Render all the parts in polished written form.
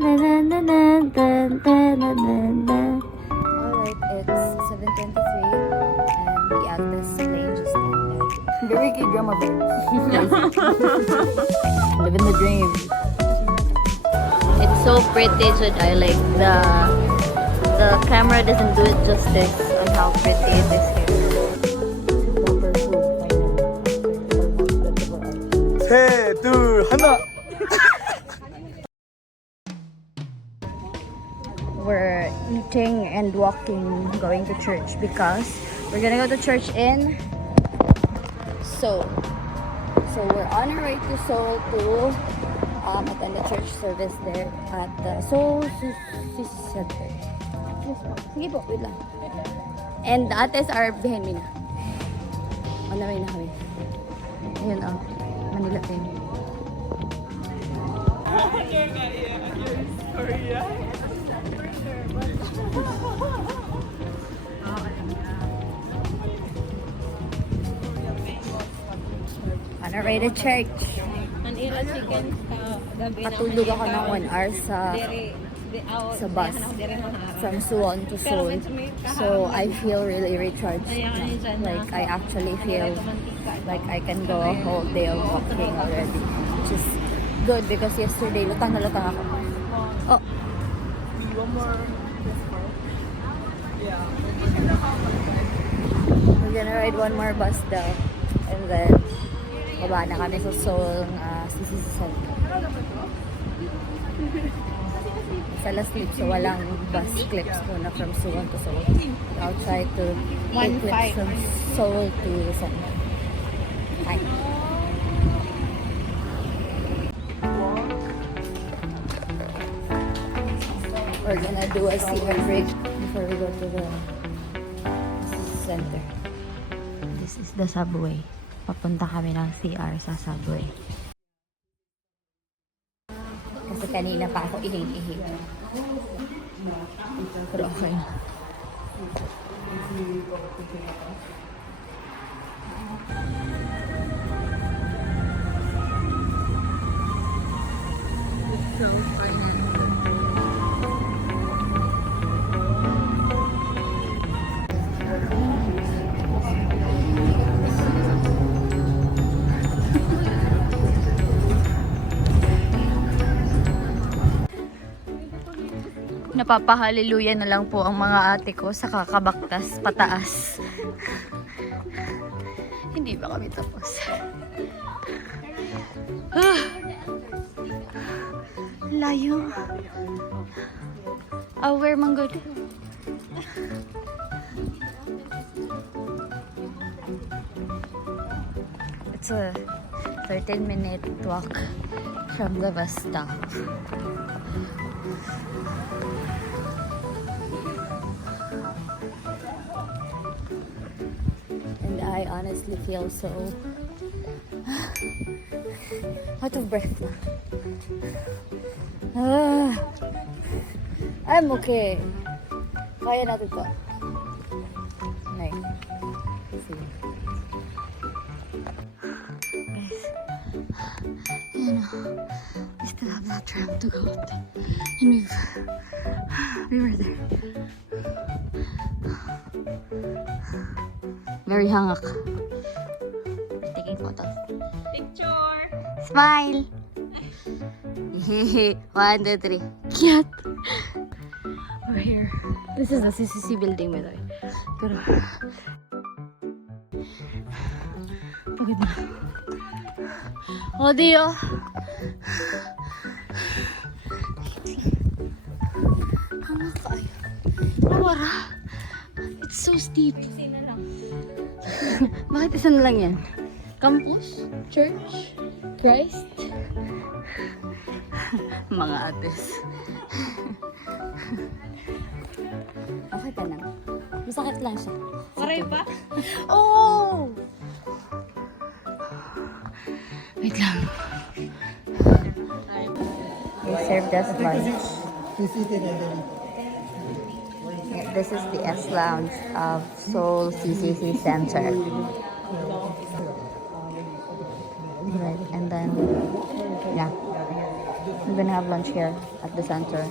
Alright, it's 7:23 and the Atlas plane just ended. Very key drama vibes. Living the dream. It's so pretty, Juday. Like the camera doesn't do it justice on how pretty it is here. 셋, 둘, 하나. We're eating and walking, going to church because we're gonna go to church in Seoul. So we're on our way to Seoul to attend the church service there at the Seoul CC Center. Sige po, wait lang. And the ates are behind me na. On the way na kami. Ayun Manila Pin. On our way to church. Manila chicken gabi na. Patulog ako ng 1 hour sa bus from Suwon to Seoul. So I feel really recharged now. Like I actually feel like I can go a whole day of walking already. Which is good because yesterday lutang na lutang ako. Oh. One more. Yeah. We're gonna ride one more bus daw. And then baba na kami sa Seoul CCC Center. Sa last clip, so walang bus clips muna from Suwon to Seoul. I'll try to take clips from Seoul to Center. Hi. We're gonna do a CR break before we go to the center. This is the subway. Papunta kami ng CR sa subway. Kasi kanina pa ako ihing-ihing. Pero okay na. Napapahaleluya na lang po ang mga ate ko sa kakabaktas pataas. Hindi ba kami tapos? Layo. Where man good? It's a 13-minute walk from the bus stop. And I honestly feel so out of breath. I'm okay. Kaya natin to. Nice. See. Guys, you know, we still have that tram to go up. And we were there. Very hangak. Taking photos. Picture! Smile! 1, 2, 3. Cute! We're here. This is the CCC building, by the way. Pero, pagod na. Dio! Hangak kayo. Nawara. It's so steep. Bakit isa na lang yan? Campus? Church? Christ? Mga ates. Okay pa lang. Masakit lang siya. Pareho pa? Oh! Wait lang. They served us lunch. This is the S Lounge of Seoul CCC Center. Right, and then, yeah. We're gonna have lunch here at the center.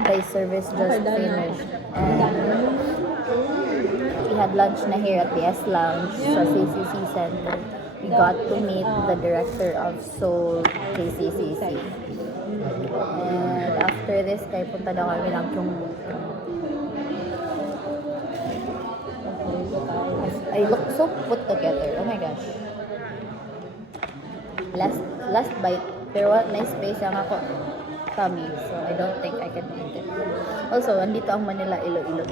Guys, service just finished. And we had lunch na here at the S Lounge sa CCC Center. We got to meet the director of Seoul KCCC. And after this, kaya punta daw kami ng Kyungbu. I look so put together. Oh my gosh. Last bite. Pero nice space ang ako tummy. So I don't think I can eat it. Also, andito ang Manila Iloilo.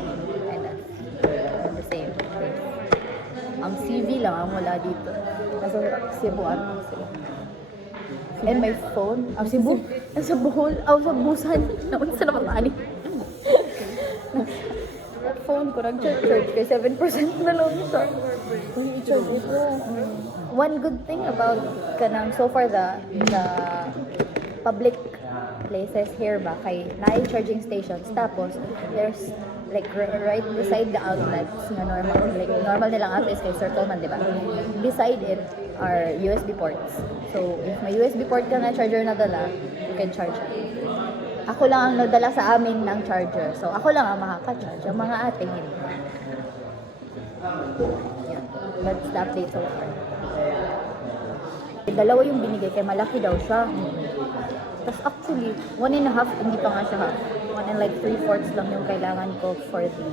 And that's the same place. Ang CV lang ang wala dito. Nasa Cebuan sila. And my phone. Ang Cebu. Nasa Bohol. Sa Busan. Naunsa naman ani. Phone ko nag-charge kay 7% na lang siya. One good thing about kanang so far the public places here ba kay naay charging stations tapos there's like right beside the outlets na normal nilang outlets kay Circle man, di ba? Beside it are USB ports. So if may USB port ka na charger na dala, you can charge it. Ako lang ang nadala sa amin ng charger. So, ako lang ang makaka-charge. Ang mga ate hindi. Yan. That's the update so far. Dalawa yung binigay kaya malaki daw siya. Tapos actually, 1.5, hindi pa nga siya half. 1 and like 3/4 lang yung kailangan ko for the...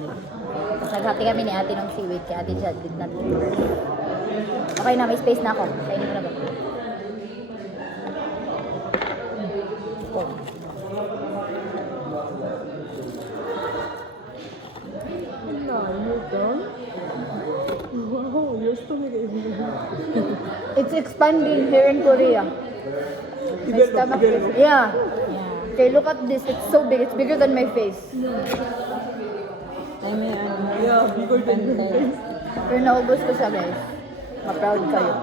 Tapos naghati kami ni ate ng seaweed kaya ate siya did not eat. Okay na, may space na ako. Kainin mo na ba? Oh. Wow, your stomach is It's expanding here in Korea. My stomach is... Yeah. Okay, look at this. It's so big. It's bigger than my face. I mean, yeah, bigger than your face. Pero naubos ko siya, guys. Ma-proud kayo.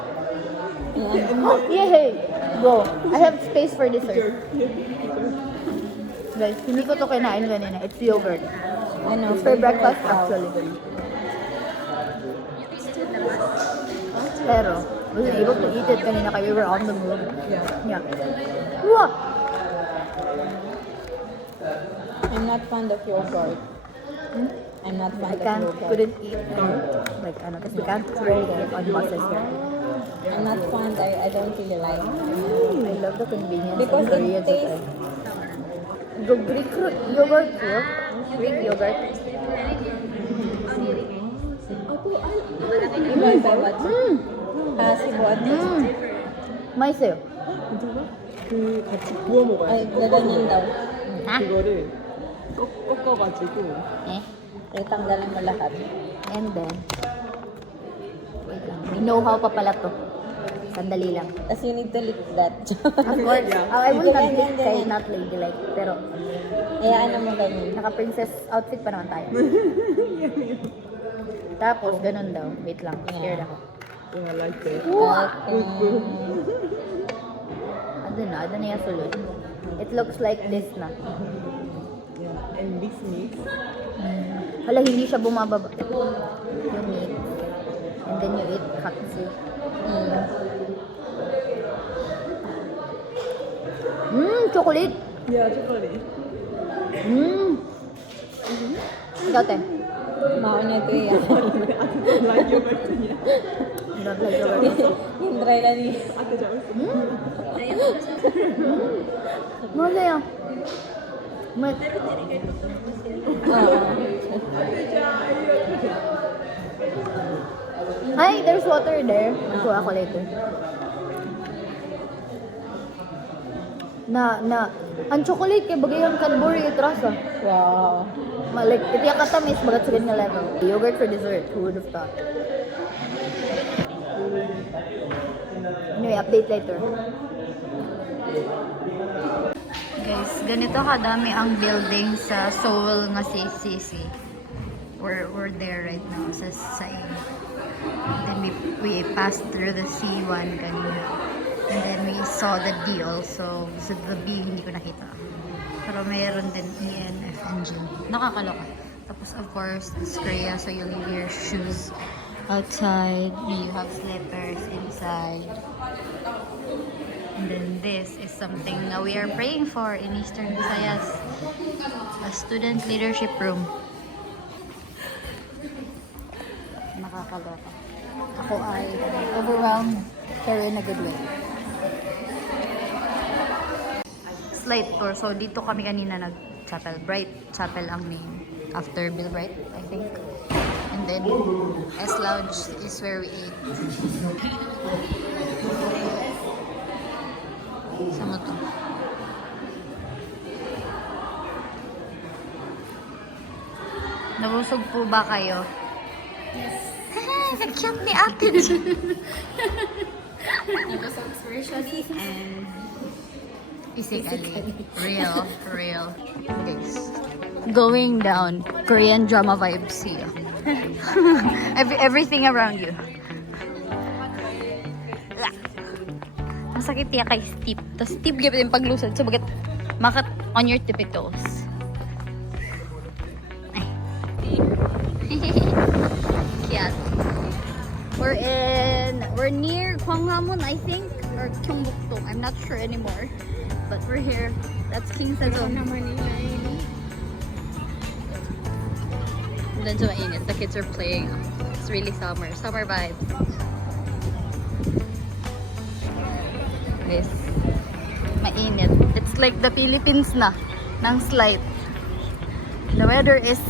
Oh, yay! Go. I have space for dessert. Guys, hindi ko to kinain kanina. It's yogurt. ano, It's for breakfast, actually. Pero, we were able to eat it kanina kaya we were on the move. Yeah. Wow! I'm not fond of yogurt. I'm not fond of yogurt. Couldn't eat like ano, because we can't really get it on buses here. I'm not fond. I don't really like. I love the convenience Because of Korea. it tastes... Greek yogurt, yeah? Greek yogurt. Iba-iba ba? Sibot. 맛있어요. 그 같이 구워 먹어야 Ay, 돼. gaganyan daw. 그거를 꺾어가지고 Eh? Ay, tanggalin mo lahat. And then, wait lang. May know-how pa pala to. Sandali lang. Tapos you need to lick that. Of course, I will not lick kay not ladylike. Pero, Hayaan mo ganyan. naka-princess outfit pa naman tayo. Tapos, ganun daw. Wait lang. Scared ako. I like it. Ano na yung sulod. It looks like this na. Yeah, and mix. Hala, hindi siya bumababa. You mix. And then you eat katsu. Chocolate! Yeah, chocolate. Ikaw, te. Mao niya ito yan. like yogurt niya. You don't like yogurt? Yung dry na ni... Ate 잘했어. Masaya. Hi, there's water there. Kuha ako later. Ang chocolate kay bagay ang Cadbury itras ah. Wow. Like, iti ang katamis, bagat sa ganyan level. Yogurt for dessert, who would have thought? Anyway, update later. Guys, ganito kadami ang building sa Seoul nga CCC. We're there right now sa side. Then we passed through the C1 kanina. And then we saw the D also. So the B hindi ko nakita. Pero mayroon din ENF engine. Nakakaloka. Tapos of course, it's Korea, so you leave your shoes outside. You have slippers inside. And then this is something that we are praying for in Eastern Visayas. A student leadership room. Nakakaloka. Ako ay overwhelmed pero in a good way. Slight tour. So dito kami kanina nag-chapel. Bright Chapel ang name. After Bill Bright, I think. And then S Lounge is where we ate. Sama to. Nabusog po ba kayo? Yes. Cute ni ate. Nabusog spiritually and Physically. Real. Guys. Going down. Korean drama vibes here. Everything around you. Masakit niya kay steep. Tapos steep gapit yung paglusad. So bagat makat on your tippy toes. Ay. Cute. We're near Gwanghwamun, I think. Or Gyeongbokdong. I'm not sure anymore. But we're here. That's King Sejong. And then so mainit. The kids are playing. It's really summer. Summer vibes. This. Mainit. It's like the Philippines na. Nang slight. The weather is...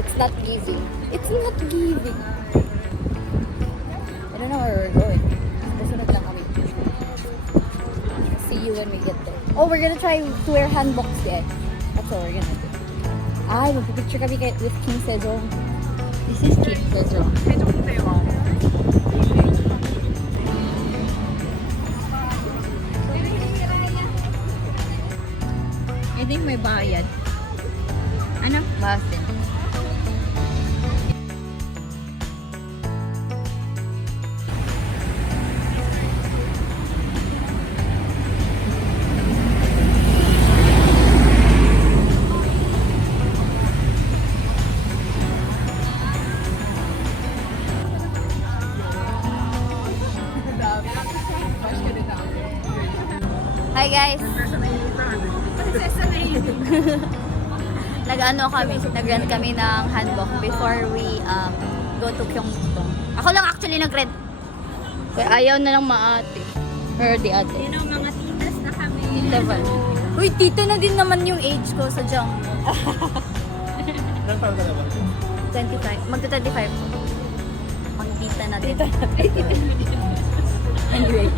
It's not giving. It's not giving. I don't know where we're going. Nasunod lang kami. See you when we get there. Oh, we're gonna try to wear hanboks eh. That's what we're gonna do. Ay, magpipicture kami with King Sejong. This is King Sejong. I think may bayad. Ano? Basin. Hi guys! Nag-ano kami, nag-rent kami ng hanbok before we go to Gyeongbokdong. Ako lang actually nag-rent. Kaya ayaw na lang maate. Or di ate. You know, mga titas na kami. Tita Val. Uy, tita na din naman yung age ko sa Jang. Ilan taon ka na ba? 25. Magta-25 ko. Ang tita na din. Anyway.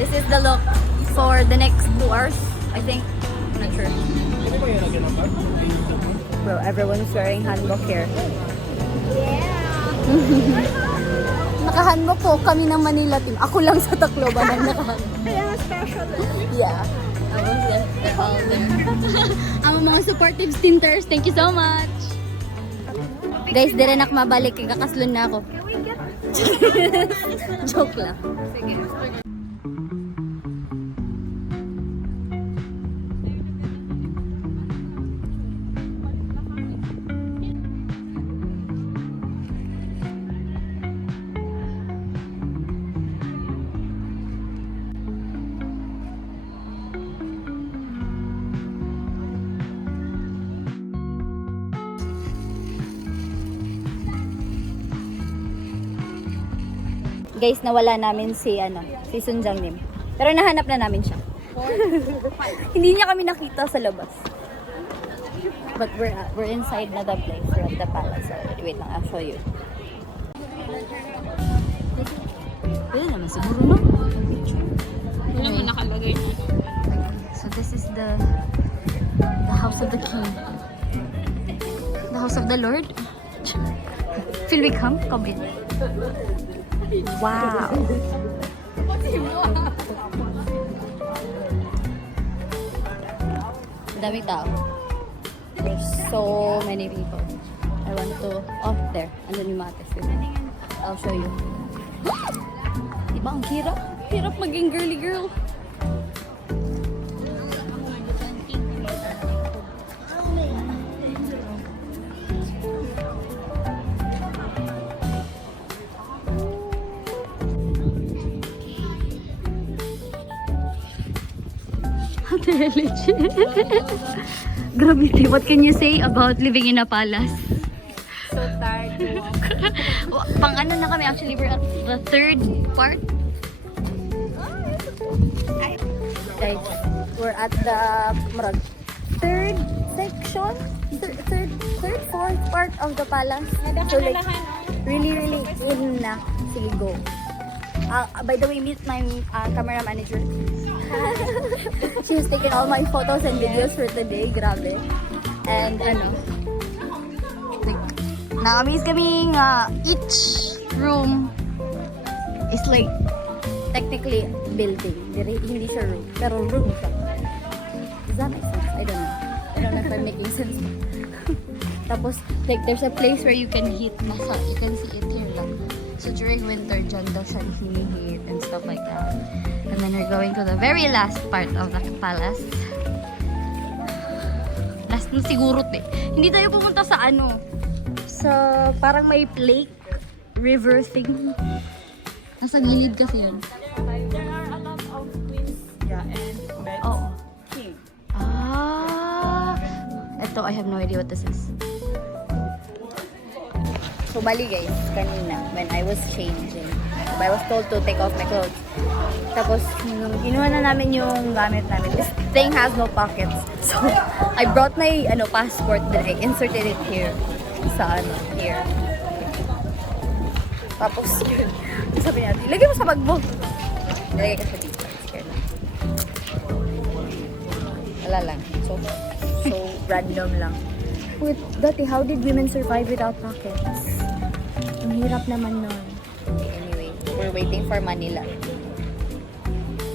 This is the look for the next 2 hours, I think. I'm not sure. Hindi mo yung lagyan ng bag? Bro, everyone's wearing hanbok here. Yeah! Nakahanbok po kami ng Manila team. Ako lang sa Tacloban ang nakahanbok. Kaya special. Yeah. They're all there. Ang mga supportive stinters, thank you so much. Guys, di rin ako mabalik. Kakaslon na ako. Joke lang. Sige. Guys, nawala namin si Sun Jang-nim. Pero nahanap na namin siya. Hindi niya kami nakita sa labas. But we're inside na the place. We're at the palace. So, wait lang, I'll show you. Pwede naman siguro, no? Wala mo nakalagay na. So this is the house of the king. The house of the Lord. Feel we come in. Wow. Dami tao. There's so many people. I want to... Oh, there. Andun yung mates. I'll show you. Diba ang hirap? Hirap maging girly girl. Ate legit. Grabe, what can you say about living in a palace? So tired to walk. Pang ano na kami, actually we're at the third part. Guys, we're at the third section, fourth part of the palace. So like, really in na. Sige, go. By the way, meet my camera manager. She was taking all my photos and videos for today. Grabe. And ano, like, na-amaze kami nga each room is like technically building. Hindi siya room, pero room siya. Does that make sense? I don't know if I'm making sense. Tapos, like, there's a place where you can heat massage. You can see it here lang. So, during winter, dyan daw siya hini-heat and stuff like that. And then we're going to the very last part of the palace. Last na siguro, hindi tayo pumunta sa ano. Sa parang may lake, river thing. Nasa gilid kasi yun. There are a lot of queens. Yeah, and beds. Oh. King. Ito, I have no idea what this is. So, mali guys, kanina, when I was changing, I was told to take off my clothes. Tapos, nung kinuha na namin yung gamit namin, this thing has no pockets. So, I brought my passport, then I inserted it here. Sa here. Tapos, yun. Sabi natin, ilagay mo sa bag mo. Ilagay ka sa dito. Scared na. Wala lang. So random lang. Wait, dati, how did women survive without pockets? Ang hirap naman nun. Okay, anyway, we're waiting for Manila.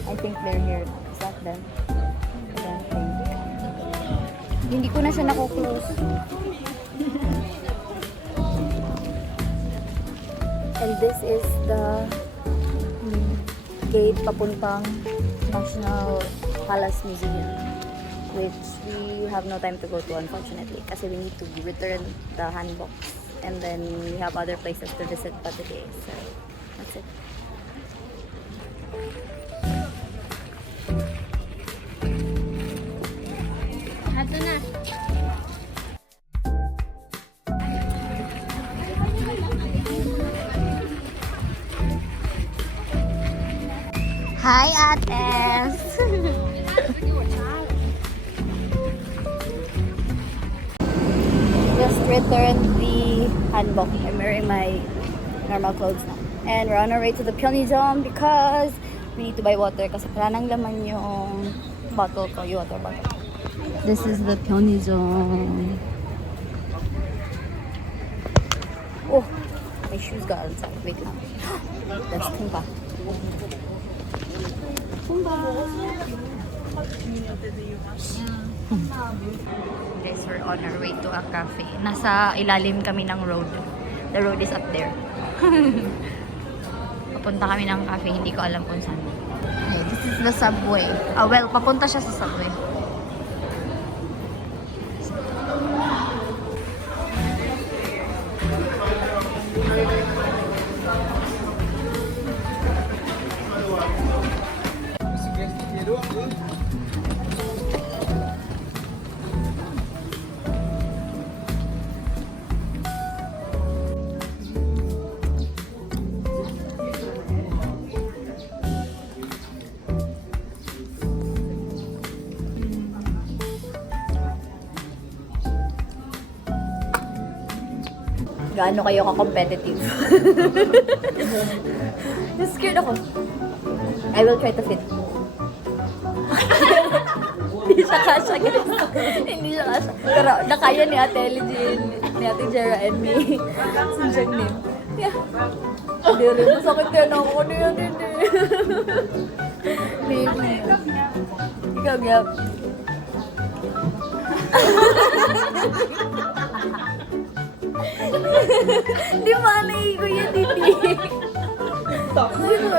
I think they're here. Is that them? I don't think. Hindi ko na siya nako-close. And this is the gate papuntang National Palace Museum, which we have no time to go to, unfortunately, kasi we need to return the handbook, and then we have other places to visit pa today. So that's it. Ato na. Hi, Ates! Just returned the handbook. I'm wearing my normal clothes now. And we're on our way to the Pyeongjeong because we need to buy water kasi wala nang laman yung bottle ko, yung water bottle. This is the Pyeongjeong. Oh, my shoes got inside. Wait lang. That's Tumba. Guys, we're on our way to a cafe. Nasa ilalim kami ng road. The road is up there. Papunta kami ng cafe, hindi ko alam kung saan. Okay, this is the subway. Well, papunta siya sa subway. Gaano kayo ka-competitive? Scared ako. I will try to fit. Hindi siya kasha, guys. Hindi siya kasha. Pero nakaya ni Ate Elgin, ni Ate Jera, and ni Sinjang Nim. Yeah. Hindi rin. Masakit yan ako. Hindi. Maybe. Ikaw, Gab. Di malay ko yan, Titi.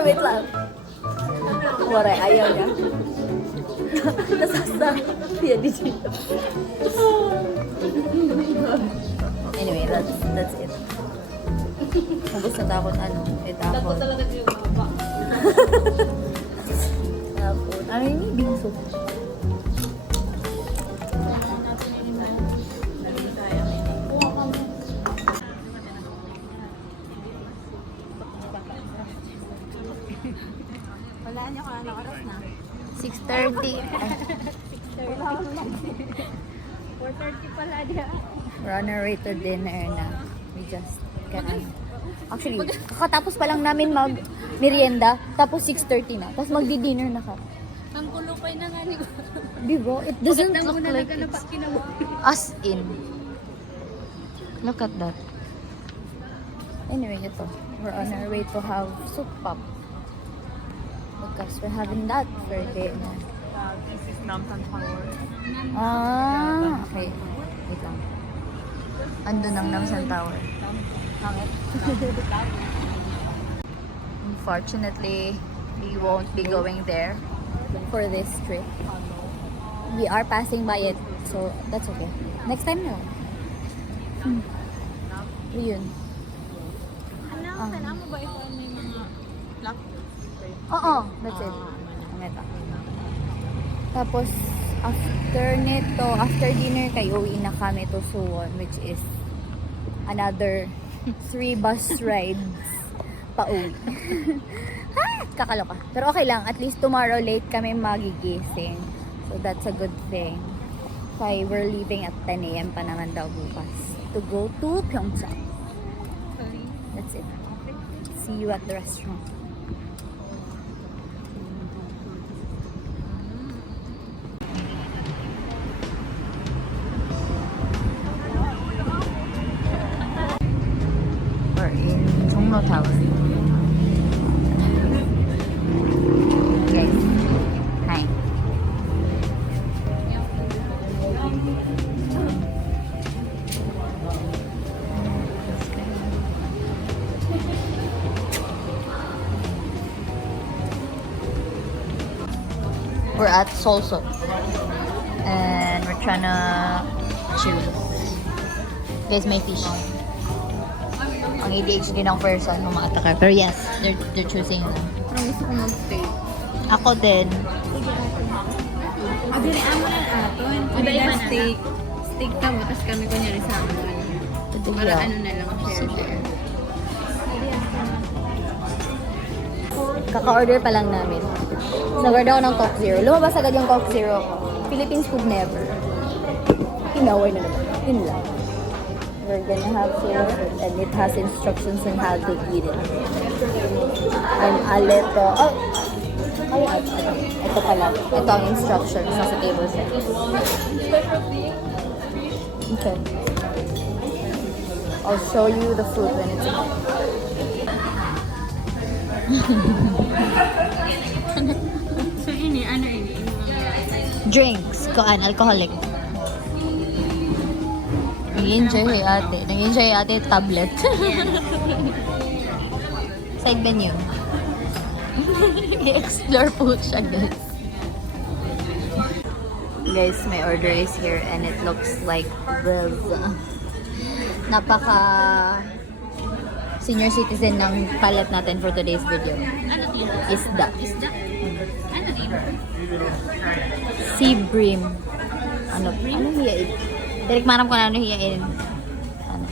Wait lang. Waray, ayaw niya. Nasasa. Yan, Titi. Anyway, that's it. Mabos na takot, takot talaga yung baba. Tapos, ano yun? Bingso. Wala niyo kung anong oras na. 6:30. Ay, 4:30 pala diya. we're on our way to dinner na. We just got actually, kakatapos pa lang namin mag-merienda, tapos 6:30 na. Tapos magdi-dinner na ka. Ang kulupay na nga ni ko. Diba? It doesn't look like na it's kinawa. as in. Look at that. Anyway, ito. We're on our way to have soup pop. Because we're having that for dinner. This is Namsan Tower. Ah, okay. Wait lang. Andun ang Namsan Tower. Hangit. Unfortunately, we won't be going there for this trip. We are passing by it, so that's okay. Next time na. Yun. Ano mo ba ito may mga lock? Oo, that's it. Ito. Tapos, after nito, after dinner kayo, uwi na kami to Suwon, which is another 3 bus rides pa uwi. Kakaloka. Pero okay lang, at least tomorrow late kami magigising. So that's a good thing. Kaya we're leaving at 10 a.m. pa naman daw bukas to go to Pyeongchang. That's it. See you at the restaurant. We're in Jongno Tower. Okay. Hi. We're at Solso. And we're trying to choose. Guys, may fish. Ang ADHD ng person, umaatake. Pero yes, they're choosing them. Parang gusto ko mag-stay. Ako din. Adili, amo lang aton. Iba-iba na steak. Steak ka mo, tapos kami kunyari sa amin. Para ano na lang, share. Kaka-order pa lang namin. Nag-order ako ng Coke Zero. Lumabas agad yung Coke Zero. Philippines food never. Hinaway na naman. Yun lang. We're gonna have here, and it has instructions on how to eat it. And aleto. Oh! Ay, ito pala. Ito ang instructions sa table set. Okay. I'll show you the food when it's out. So ini, ano ini? Drinks. Koan, alcoholic. Nag-enjoy ate. Nag-enjoy ate tablet. Side menu. I-explore po siya, guys. Guys, my order is here and it looks like this. Napaka senior citizen ng palette natin for today's video. Isda. Sea bream. Ano hiyain? Direk maram ko na ano hiyain. Ano.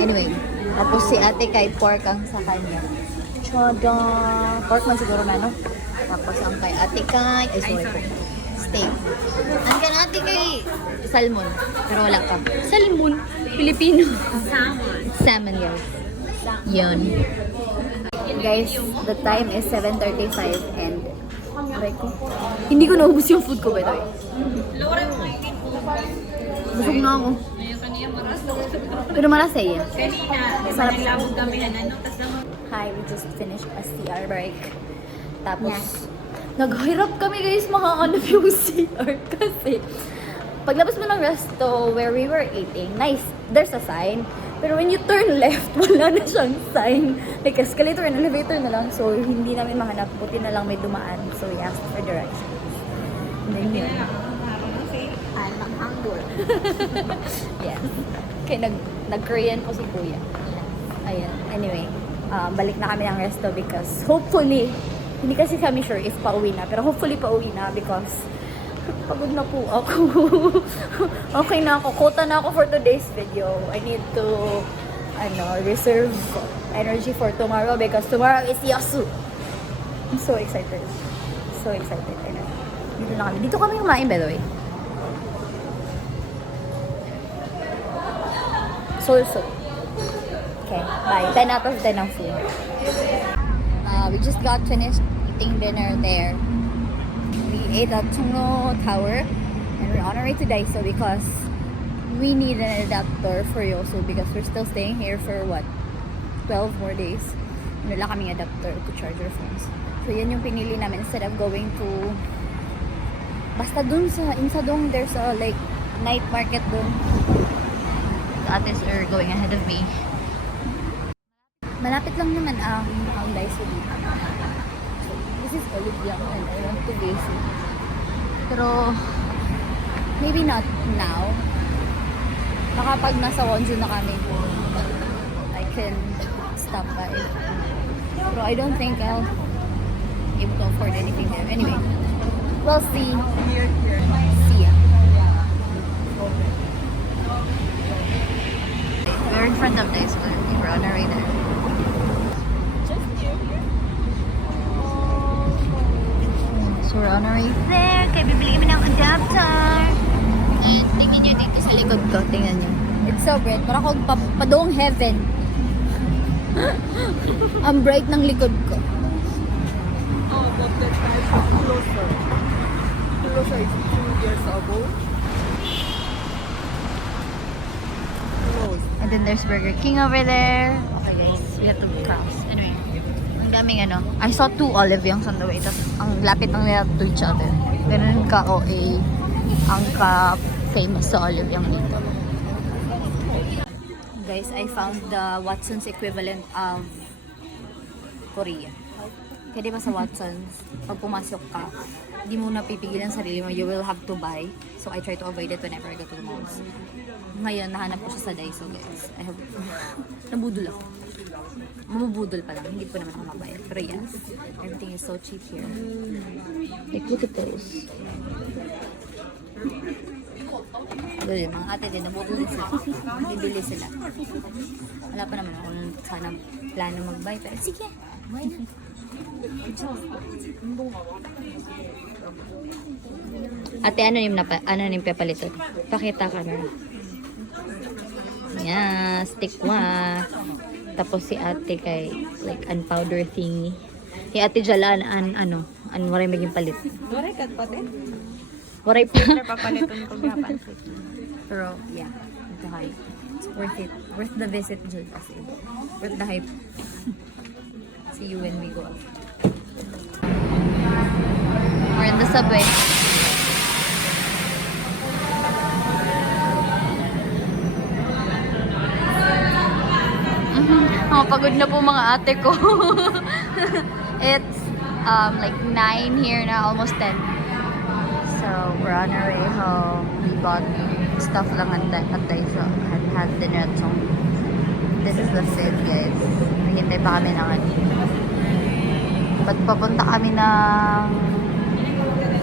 Anyway, tapos si ate kay pork ang sa kanya. Chada. Pork man siguro na, no? Tapos ang kay ate kay, ay sorry po. Steak. Ang kay ate kay salmon. Pero wala pa. Salmon. Filipino. Salmon, guys. Yun. Guys, the time is 7:35 and aray ko. Hindi ko naubos yung food ko, by the way. Busog na ako. Pero marasay yan. Sarap. Hi, we just finished a CR break. Tapos, naghirap kami guys makakanap yung CR kasi paglabas mo ng resto where we were eating, nice, there's a sign. Pero when you turn left, wala na siyang sign. Like escalator and elevator na lang. So, hindi namin mahanap. Buti na lang may dumaan. So, we asked for directions. And then yun. Yes. Kaya nag-Korean po si Kuya. Ayan. Anyway, balik na kami ng resto because hopefully, hindi kasi kami sure if pauwi na. Pero hopefully pauwi na because pagod na po ako. Okay na ako. Quota na ako for today's video. I need to reserve energy for tomorrow because tomorrow is Yasu. I'm so excited. So excited. I know. Dito na kami. Dito kami kumain, by the way. So. Okay, bye. 10 out of 10 ang food. We just got finished eating dinner there. We ate at Chungno Tower and we're on our way to Daiso because we need an adapter for Yosu because we're still staying here for what? 12 more days. Wala kaming adapter to charge our phones. So yan yung pinili namin instead of going to basta dun sa Insadong there's a like night market dun. The others are going ahead of me. Malapit lang naman ang Daiso dito. So, this is Olivia and I want to visit. Pero maybe not now. Baka pag nasa Wonju na kami, I can stop by. Pero I don't think I'll be able to afford anything there. Anyway, we'll see. See ya. We're in front of this, but we're on our way there. So we're on our way there. Kaya bibili kami ng adapter. And tingnan nyo dito sa likod ko. Tingnan nyo. It's so bright. Para akong padoong heaven. Ang bright ng likod ko. Oh, but the time is closer. Closer is 2 years ago. Close. And then there's Burger King over there. Okay guys, we have to cross. Anyway, ang daming ano. I saw 2 olive yongs on the way. Tapos ang lapit ng nila to each other. Ganun ka OA ang ka-famous sa olive yung dito. Guys, I found the Watson's equivalent of Korea. Kaya diba sa Watson's, pag pumasok ka, di mo napipigilan sarili mo, you will have to buy. So I try to avoid it whenever I go to the malls. Ngayon, nahanap ko siya sa Daiso, guys. I have... Nabudol ako. Mabubudol pa lang. Hindi po naman ako mabayad. Pero yes, everything is so cheap here. Like, look at those. Doon yung mga ate din, nabudol din sila. Bibili sila. Wala pa naman ako sana plano mag-buy. Pero sige, buy na. Ate, ano yung papalitan? Pakita ka na. Yeah, stick one. Tapos si ate kay like unpowder thingy. Si ate Jalan waray maging palit. Waray kat pati. Waray pa. Papalitan ko gapan. Pero yeah, the hype. It's worth it. Worth the visit, Jud. Worth the hype. See you when we go. We're in the subway. Pagod na po mga ate ko. It's like 9 here na, almost 10. So we're on our way home. We bought stuff lang at Daiso. Had dinner at Song. This is the fit, guys. Hintay pa kami ng papunta kami ng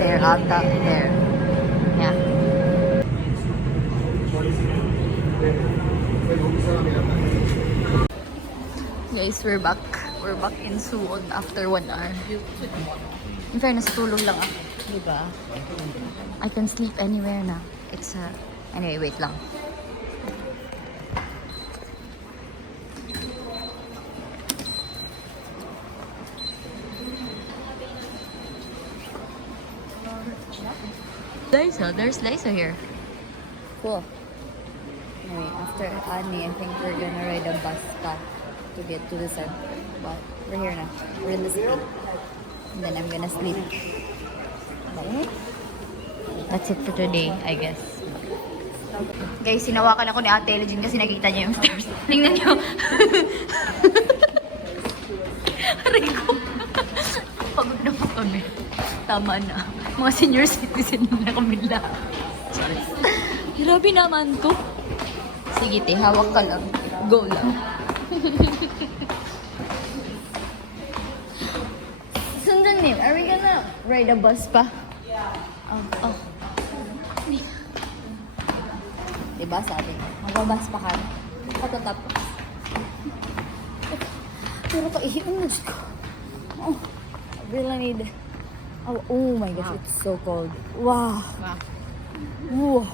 there, ata, there. Yeah. Guys, we're back. We're back in Suwon after 1 hour. In fairness, tulog lang ako. Diba? I can sleep anywhere na. It's anyway, wait lang. Daiso, there's Daiso here. Cool. Anyway, after Ani, I think we're gonna ride a bus to get to the center. But we're here now. We're in the city. And then I'm gonna sleep. Bye. That's it for today, I guess. Guys, sinawakan ako ni Ate Legend kasi nakita niya yung stars. Tingnan niyo. Aray ko. Pagod na po kami. Tama na. Mga senior citizen na kami lahat. Grabe naman ko. Sige, te, hawak ka lang. Go lang. Sundan niyo, are we gonna ride a bus pa? Oh. Diba sabi? Magbabas pa kami. Patatapos. Pero kaihipan na ko. Oh. Really need... Oh my gosh, it's so cold. Wow. Wow. Wow.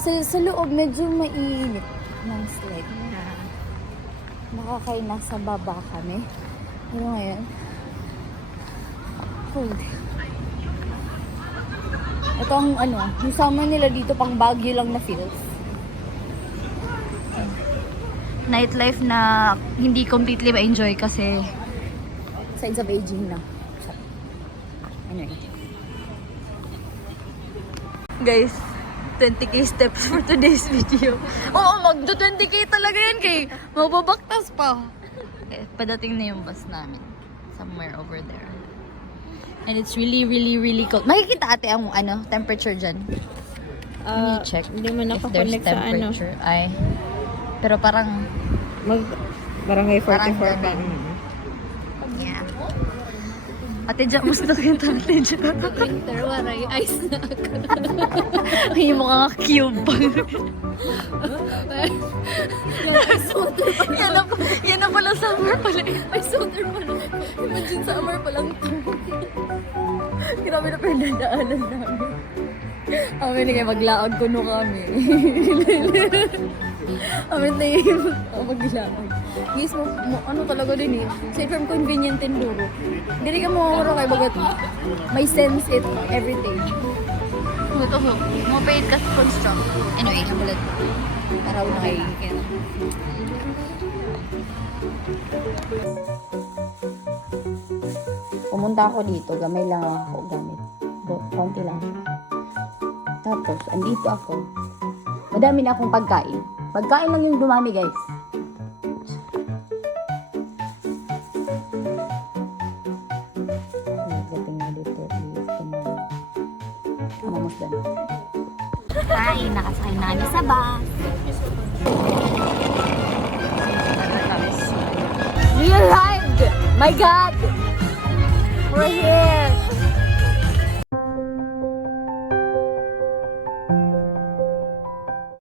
Sa loob, medyo mainit ng sled. Nakakay nasa baba kami. Pero ngayon, cold. Ito ang yung summer nila dito pang Baguio lang na feels. Nightlife na hindi completely ma-enjoy kasi signs of aging na. Anyway. Guys, 20k steps for today's video. Oo, magdo 20k talaga yan kay mababaktas pa. Okay, padating na yung bus namin. Somewhere over there. And it's really, really, really cold. Makikita ate ang temperature dyan. Let me check Hindi mo if there's nakakonect sa ano. temperature. Ay, pero parang Barangay 44 Parang pa. ganun. yeah. Ate dyan, musta kita ate dyan? Winter, waray, ice na ako. Yung mga cube pa. Yan na pala summer pala. Ay, soder pa lang. Imagine summer pa lang ito. Grabe na pinadaanan namin. Amin na kayo maglaag kuno kami. Amin na yung maglaag. Guys, ano talaga din eh. Aside from convenient and duro. Hindi ka mawawara kayo bagat may sense it everything. Ito ho. Mapayit ka sa construct. Anyway, kamulat. Araw na kayo. Pumunta ako dito. Gamay lang ako gamit. Konti lang. Tapos, andito ako. Madami na akong pagkain. Pagkain lang yung dumami, guys. Hi, nakasakay na kami sa bus. We arrived! My God! We're here!